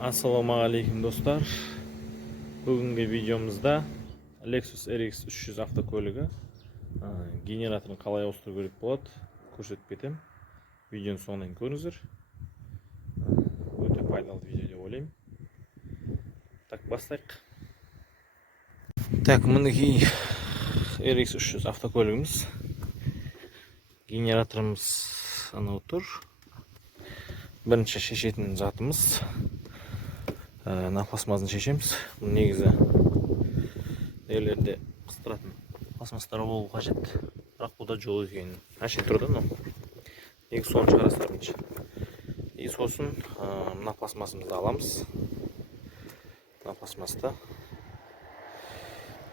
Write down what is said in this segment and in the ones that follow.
Ассалаумағалейкум достар. Бүгінгі видеомызда Lexus RX 300 автокөлігі генераторын қалай ауыстыру керек болады көрсетіп кетем. Видеоның соңынан көріңіздер. Өте пайдалы видео деп ойлаймын. Так, бастайық. Так, мінекей RX 300 автокөлігіміз. Генераторымыз анау тұр. Бірінші шешетін затымыз на пластмасын шешеміз. Бұл негізі нелерде қыстыратын пластмастар болу қажет, бірақ бұл да жол екенін әшейін тұрды. Негізі соны шығарасыздар бірінші. И сосын мына пластмасымызды аламыз. Мына пластмаста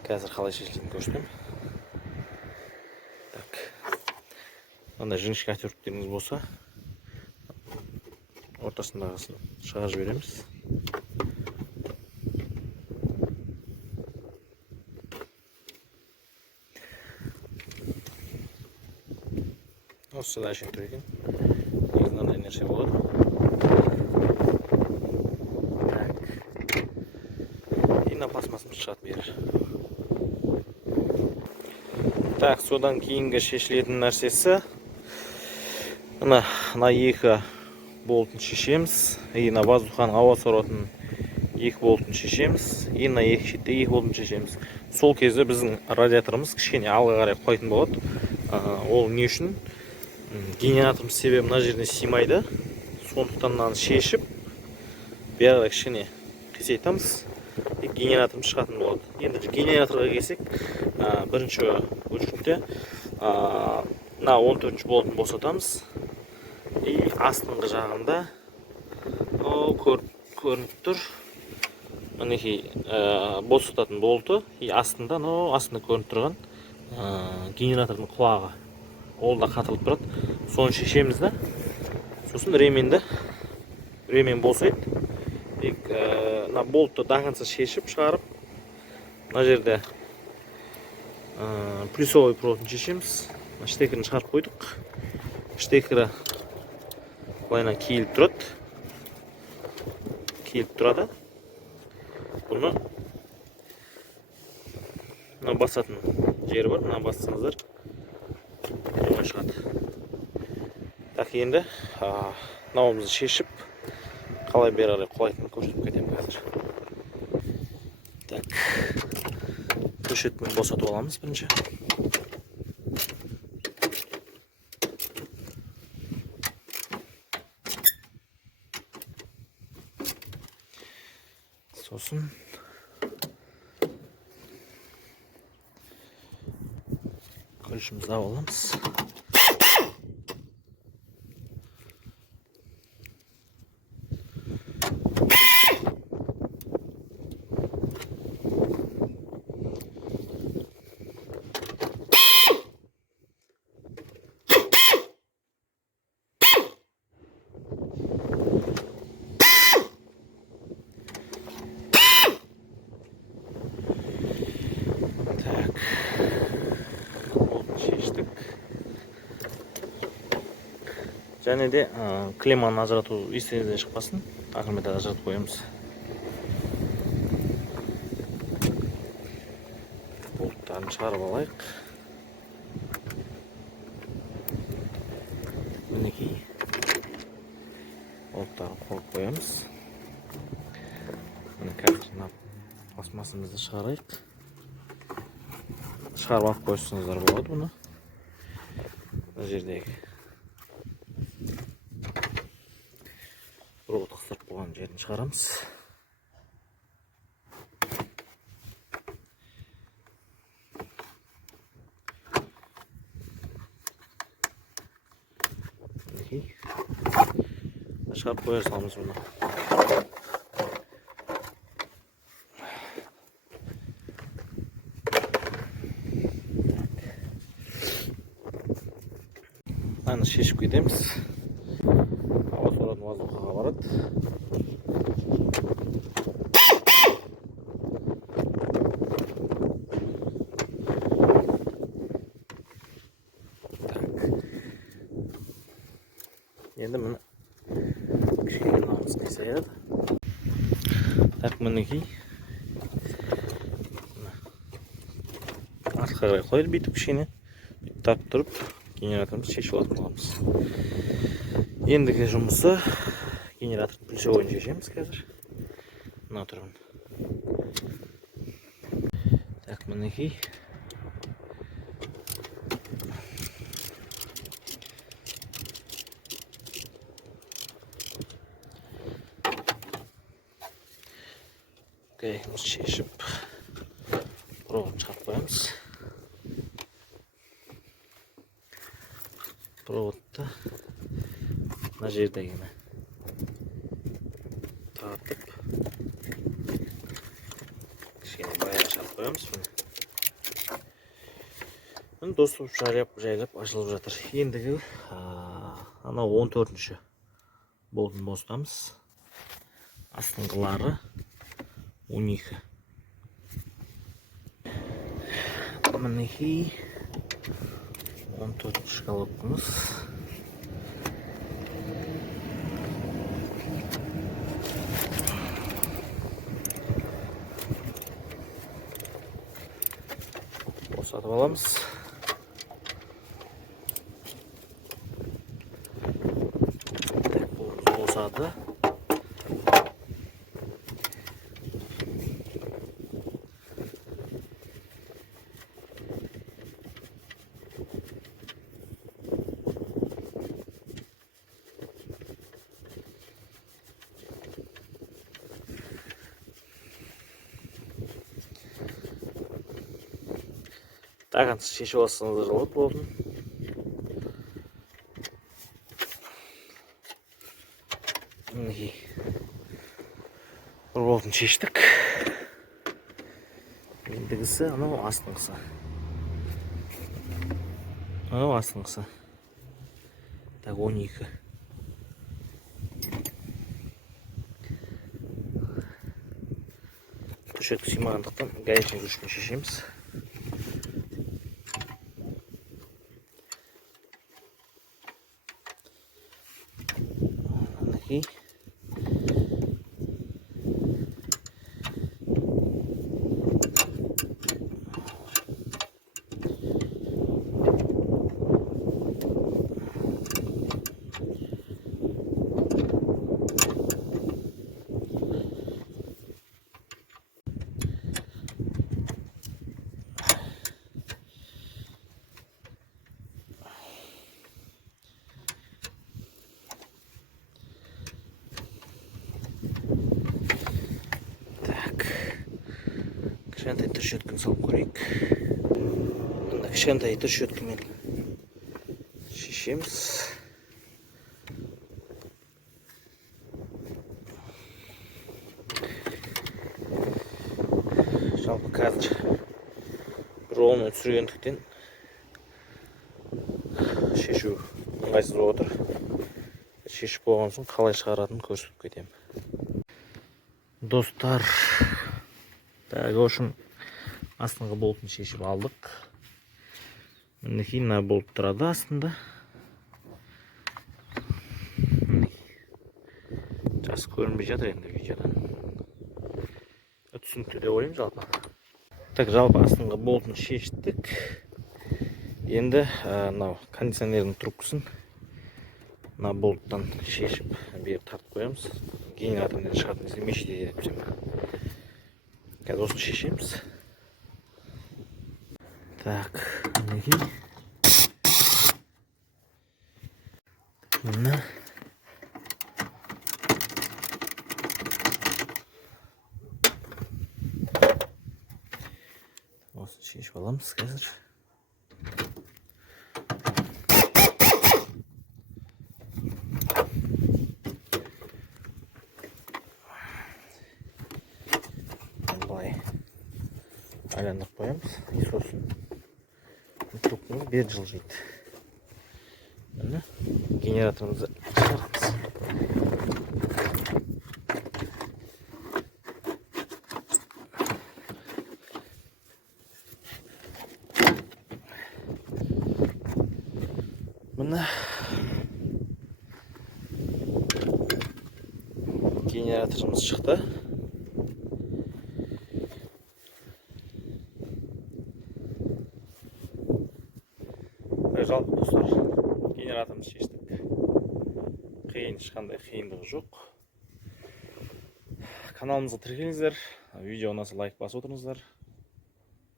қазір қалай шешілетінін көрсетемін. Так, мынандай жіңішке отвертктеріңіз болса, ортасындағысын шығарып жібереміз. Осы да әшейін тұр екен. Негізі мынандай нәрсе болады. Так. И мына пластмасымыз шығады бері. Так, содан кейінгі шешілетін нәрсесі мына екі болтын шешеміз. И мына воздуханың ауа соратын екі болтын шешеміз. И мына екі шетте екі болтын шешеміз. Сол кезде біздің радиаторымыз кішкене алға қарай қоятын болады. Ол не үшін? Генераторымыз себебі мына жеріне сыймайды. Сондықтан мынаны шешіп, бері кішкене қисайтамыз. И генераторымыз шығатын болады. Енді генераторға келсек, бірінші бөлшекте мына 14 болтын босатамыз. И астыңғы жағында көрініп тұр. Мінекей босататын болты. И астында көрініп тұрған генератордың құлағы. Ол да қатырылып тұрады. Соны шешеміз да. Сосын ременді. Ремен босайды. Мына болтты даңғынсыз шешіп шығарып, мына жерде плюсовой проводын шешеміз. Штекерін шығарып қойдық. Штекері былайына киіліп тұрады. Киіліп тұрады. Бұны мына басатын жері бар. Мына бассаңыздар оңай шығады. Так, енді мынауымызды шешіп, қалай бері қарай құлайтынын көрсетіп кетемін қазір. Так, көшетпен босатып аламыз бірінші. Сосын күлішімізді аламыз. Және де клемманы ажырату естеріңізден шықпасын. Ақырмет ажыратып қоямыз. Болттарын шығарып алайық. Мінекей болттарын қойып қоямыз. Қазір пластмасымызды шығарайық. Шығарып алып қойсаңыздар болады бұны. Мына жердегі провод қыстырып қойған жерін шығарамыз. Шығарып қоя саламыз бұны. Мынаны шешіп кетеміз. Ауа соратын воздухаға барады. Енді міне кішкене мынамыз қисаяды. Так, мінекей. Артқа қарай қойды бүйтіп кішкене. Тап тұрып, генераторымызды шешіп алатын боламыз. Ендігі жұмысы генератордың ключевойын шешеміз қазір. Мына тұрғын. Так, мінекей. Гайымыз шешіп, проводын шығарып қоямыз. Проводты мына жердегіні тартып, кішкене баяғы шығарып қоямыз. Міне достып жайлап ашылып жатыр. Ендігі анау 14-ші болтын босатамыз. Астыңғылары 12. Мінекей 14-ші колодкамыз. Босатып аламыз. Босады. Тағын шешіп алсаңыздар болады болдым. Мінекей бір болтын шештік. Ендігісі анау астыңғысы. Анау астыңғысы. Так, 12. Төшеткі сыймағандықтан гаечный ключпен шешеміз. Мінекей. Кішкентай түршеткіні салып көрейік. Мына кішкентай түршеткімен шешеміз. Жалпы қазір бір оны түсіргендіктен шешу ыңғайсыз болып отыр. Шешіп болған соң қалай шығаратынын көрсетіп кетемін. Достар, общем, астыңғы болтын шешіп алдық. Мінекей мына болт тұрады астында. Жасы көрінбей жатыр енді видеодан. Түсінікті деп ойлаймын жалпы. Так, жалпы астыңғы болтын шештік. Енді мынау кондиционердің трубкасын мына болттан шешіп беріп тартып қоямыз. Генератордан шығатын іздемеші деп. Қазір осыны шешеміз. Так, мінекей. Мына осыны шешіп аламыз қазір. Айландырып қоямыз. Сосын трубкамыз бері жылжиды. Міне генераторымызды шығарамыз. Міне генераторымыз шықты. жалпы достар генераторымызды шештік. Ешқандай қиындығы жоқ. Каналымызға тіркеліңіздер. Видео ұнаса лайк басып отырыңыздар.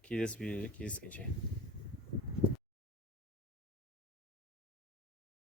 Кездескенше.